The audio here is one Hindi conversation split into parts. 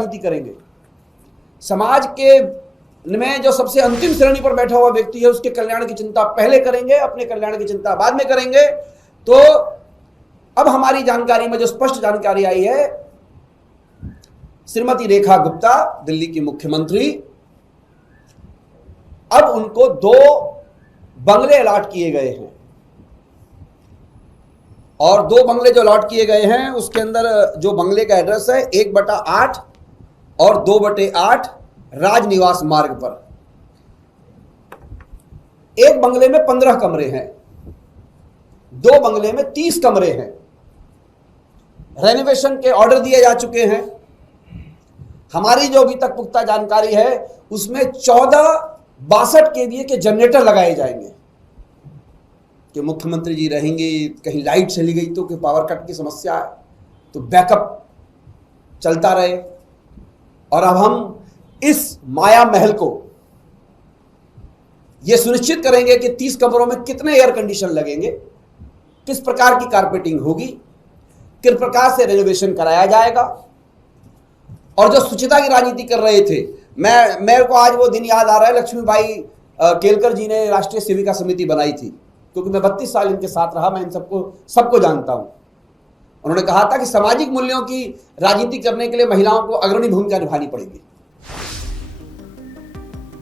राजनीति करेंगे। समाज के में जो सबसे अंतिम श्रेणी पर बैठा हुआ व्यक्ति है उसके कल्याण की चिंता पहले करेंगे, अपने कल्याण की चिंता बाद में करेंगे। तो अब हमारी जानकारी में जो स्पष्ट जानकारी आई है, श्रीमती रेखा गुप्ता दिल्ली की मुख्यमंत्री, अब उनको 2 बंगले अलॉट किए गए हैं और 2 बंगले जो अलॉट किए गए हैं उसके अंदर जो बंगले का एड्रेस है 1/8 और 2/8 राजनिवास मार्ग पर। एक बंगले में 15 कमरे हैं, 2 बंगले में 30 कमरे हैं। रेनोवेशन के ऑर्डर दिए जा चुके हैं। हमारी जो अभी तक पुख्ता जानकारी है उसमें 62 केवीए के जनरेटर लगाए जाएंगे कि मुख्यमंत्री जी रहेंगे, कहीं लाइट चली गई तो कि पावर कट की समस्या है तो बैकअप चलता रहे। और अब हम इस माया महल को यह सुनिश्चित करेंगे कि 30 कमरों में कितने एयर कंडीशन लगेंगे, किस प्रकार की कारपेटिंग होगी, किस प्रकार से रेनोवेशन कराया जाएगा। और जो शुचिता की राजनीति कर रहे थे, मेरे को आज वो दिन याद आ रहा है, लक्ष्मीबाई केलकर जी ने राष्ट्रीय सेविका समिति बनाई थी, क्योंकि मैं 32 साल इनके साथ रहा, मैं इन सबको जानता हूं। उन्होंने कहा था कि सामाजिक मूल्यों की राजनीति करने के लिए महिलाओं को अग्रणी भूमिका निभानी पड़ेगी।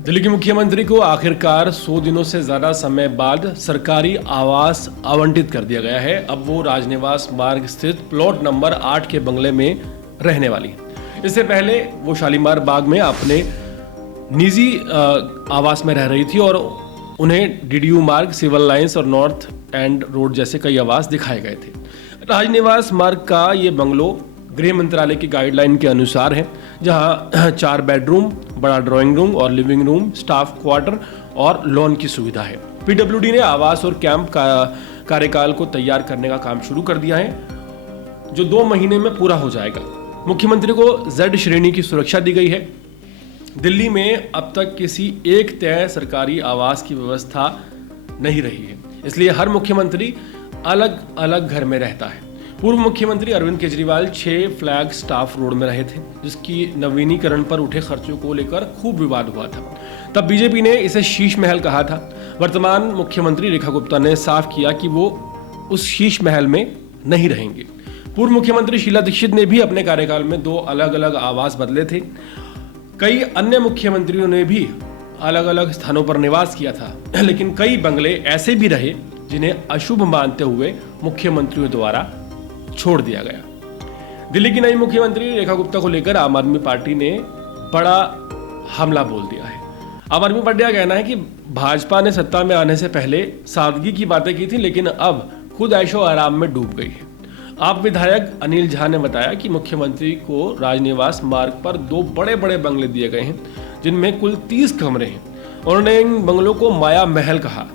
दिल्ली के मुख्यमंत्री को आखिरकार 100 दिनों से ज्यादा समय बाद सरकारी आवास आवंटित कर दिया गया है। अब वो राजनिवास मार्ग स्थित प्लॉट नंबर 8 के बंगले में रहने वाली है। इससे पहले वो शालीमार बाग में अपने निजी आवास में रह रही थी और उन्हें डीडीयू मार्ग, सिविल लाइंस और नॉर्थ एंड रोड जैसे कई आवास दिखाए गए थे। राजनिवास मार्ग का ये बंगलो गृह मंत्रालय की गाइडलाइन के अनुसार है, जहां 4 बेडरूम, बड़ा ड्राइंग रूम और लिविंग रूम, स्टाफ क्वार्टर और लॉन की सुविधा है। पीडब्ल्यूडी ने आवास और कैंप का कार्यकाल को तैयार करने का काम शुरू कर दिया है, जो 2 महीने में पूरा हो जाएगा। मुख्यमंत्री को Z श्रेणी की सुरक्षा दी गई है। दिल्ली में अब तक किसी एक तय सरकारी आवास की व्यवस्था नहीं रही है, इसलिए हर मुख्यमंत्री अलग अलग घर में रहता है। पूर्व मुख्यमंत्री Arvind Kejriwal 6 flag staff road में रहे थे, जिसकी नवीनीकरण पर उठे खर्चों को लेकर खूब विवाद हुआ था। तब बीजेपी ने इसे शीश महल कहा था। वर्तमान मुख्यमंत्री रेखा गुप्ता ने साफ किया कि वो उस शीश महल में नहीं रहेंगे। पूर्व मुख्यमंत्री शीला दीक्षित ने भी अपने कार्यकाल में 2 अलग अलग आवास बदले थे। कई अन्य मुख्यमंत्रियों ने भी अलग अलग स्थानों पर निवास किया था, लेकिन कई बंगले ऐसे भी रहे जिन्हें अशुभ मानते हुए मुख्यमंत्रियों द्वारा छोड़ दिया गया। दिल्ली की नई मुख्यमंत्री रेखा गुप्ता को लेकर आम आदमी पार्टी ने बड़ा हमला बोल दिया है। आम आदमी पार्टी का कहना है कि भाजपा ने सत्ता में आने से पहले सादगी की बातें की थी, लेकिन अब खुद ऐशो आराम में डूब गई है। आप विधायक अनिल झा ने बताया कि मुख्यमंत्री को राजनिवास मार्ग पर 2 बड़े बड़े बंगले दिए गए हैं, जिनमें कुल 30 कमरे हैं। उन्होंने इन बंगलों को माया महल कहा।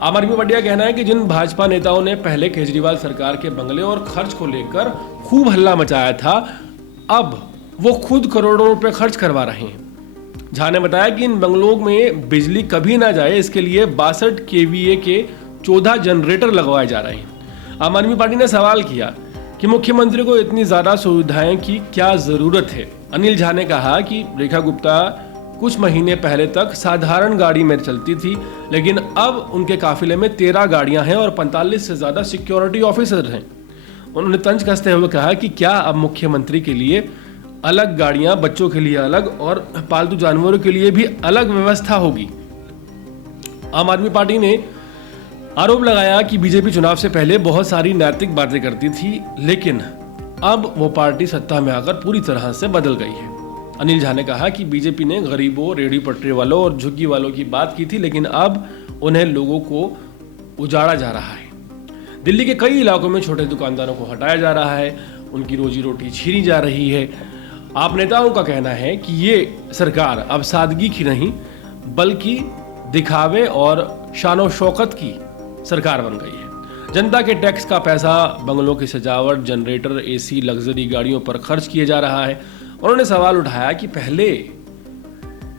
आम आदमी पार्टी का कहना है कि जिन भाजपा नेताओं ने पहले केजरीवाल सरकार के बंगले और खर्च को लेकर खूब हल्ला मचाया था, अब वो खुद करोड़ों रुपए खर्च करवा रहे हैं। झा ने बताया कि इन बंगलों में बिजली कभी ना जाए, इसके लिए 62 केवीए के 14 जनरेटर लगवाए जा रहे हैं। आम आदमी पार्टी ने सवाल किया कि मुख्यमंत्री को इतनी ज्यादा सुविधाएं की क्या जरूरत है। अनिल झा ने कहा कि रेखा गुप्ता कुछ महीने पहले तक साधारण गाड़ी में चलती थी, लेकिन अब उनके काफिले में 13 गाड़ियां हैं और 45 से ज्यादा सिक्योरिटी ऑफिसर हैं। उन्होंने तंज कसते हुए कहा कि क्या अब मुख्यमंत्री के लिए अलग गाड़ियां, बच्चों के लिए अलग और पालतू जानवरों के लिए भी अलग व्यवस्था होगी। आम आदमी पार्टी ने आरोप लगाया कि बीजेपी चुनाव से पहले बहुत सारी नैतिक बातें करती थी, लेकिन अब वो पार्टी सत्ता में आकर पूरी तरह से बदल गई है। अनिल झा ने कहा कि बीजेपी ने गरीबों, रेहड़ी पटरी वालों और झुग्गी वालों की बात की थी, लेकिन अब उन्हें लोगों को उजाड़ा जा रहा है। दिल्ली के कई इलाकों में छोटे दुकानदारों को हटाया जा रहा है, उनकी रोजी रोटी छीनी जा रही है। आप नेताओं का कहना है कि ये सरकार अब सादगी की नहीं, बल्कि दिखावे और शानो शौकत की सरकार बन गई है। जनता के टैक्स का पैसा बंगलों की सजावट, जनरेटर, एसी, लग्जरी गाड़ियों पर खर्च किया जा रहा है। उन्होंने सवाल उठाया कि पहले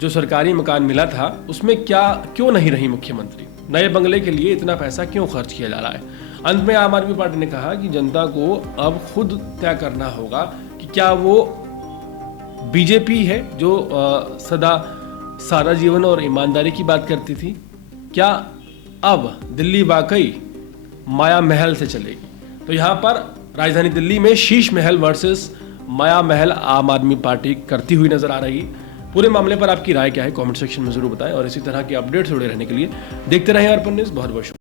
जो सरकारी मकान मिला था उसमें क्यों नहीं रही मुख्यमंत्री, नए बंगले के लिए इतना पैसा क्यों खर्च किया जा रहा है। अंत में आम आदमी पार्टी ने कहा कि जनता को अब खुद तय करना होगा कि क्या वो बीजेपी है जो सदा सादा जीवन और ईमानदारी की बात करती थी, क्या अब दिल्ली वाकई माया महल से चलेगी? तो यहाँ पर राजधानी दिल्ली में शीश महल वर्सेस माया महल आम आदमी पार्टी करती हुई नजर आ रही है। पूरे मामले पर आपकी राय क्या है, कमेंट सेक्शन में जरूर बताएं और इसी तरह के अपडेट्स जुड़े रहने के लिए देखते रहें अर्पण न्यूज़। बहुत बहुत शुक्रिया।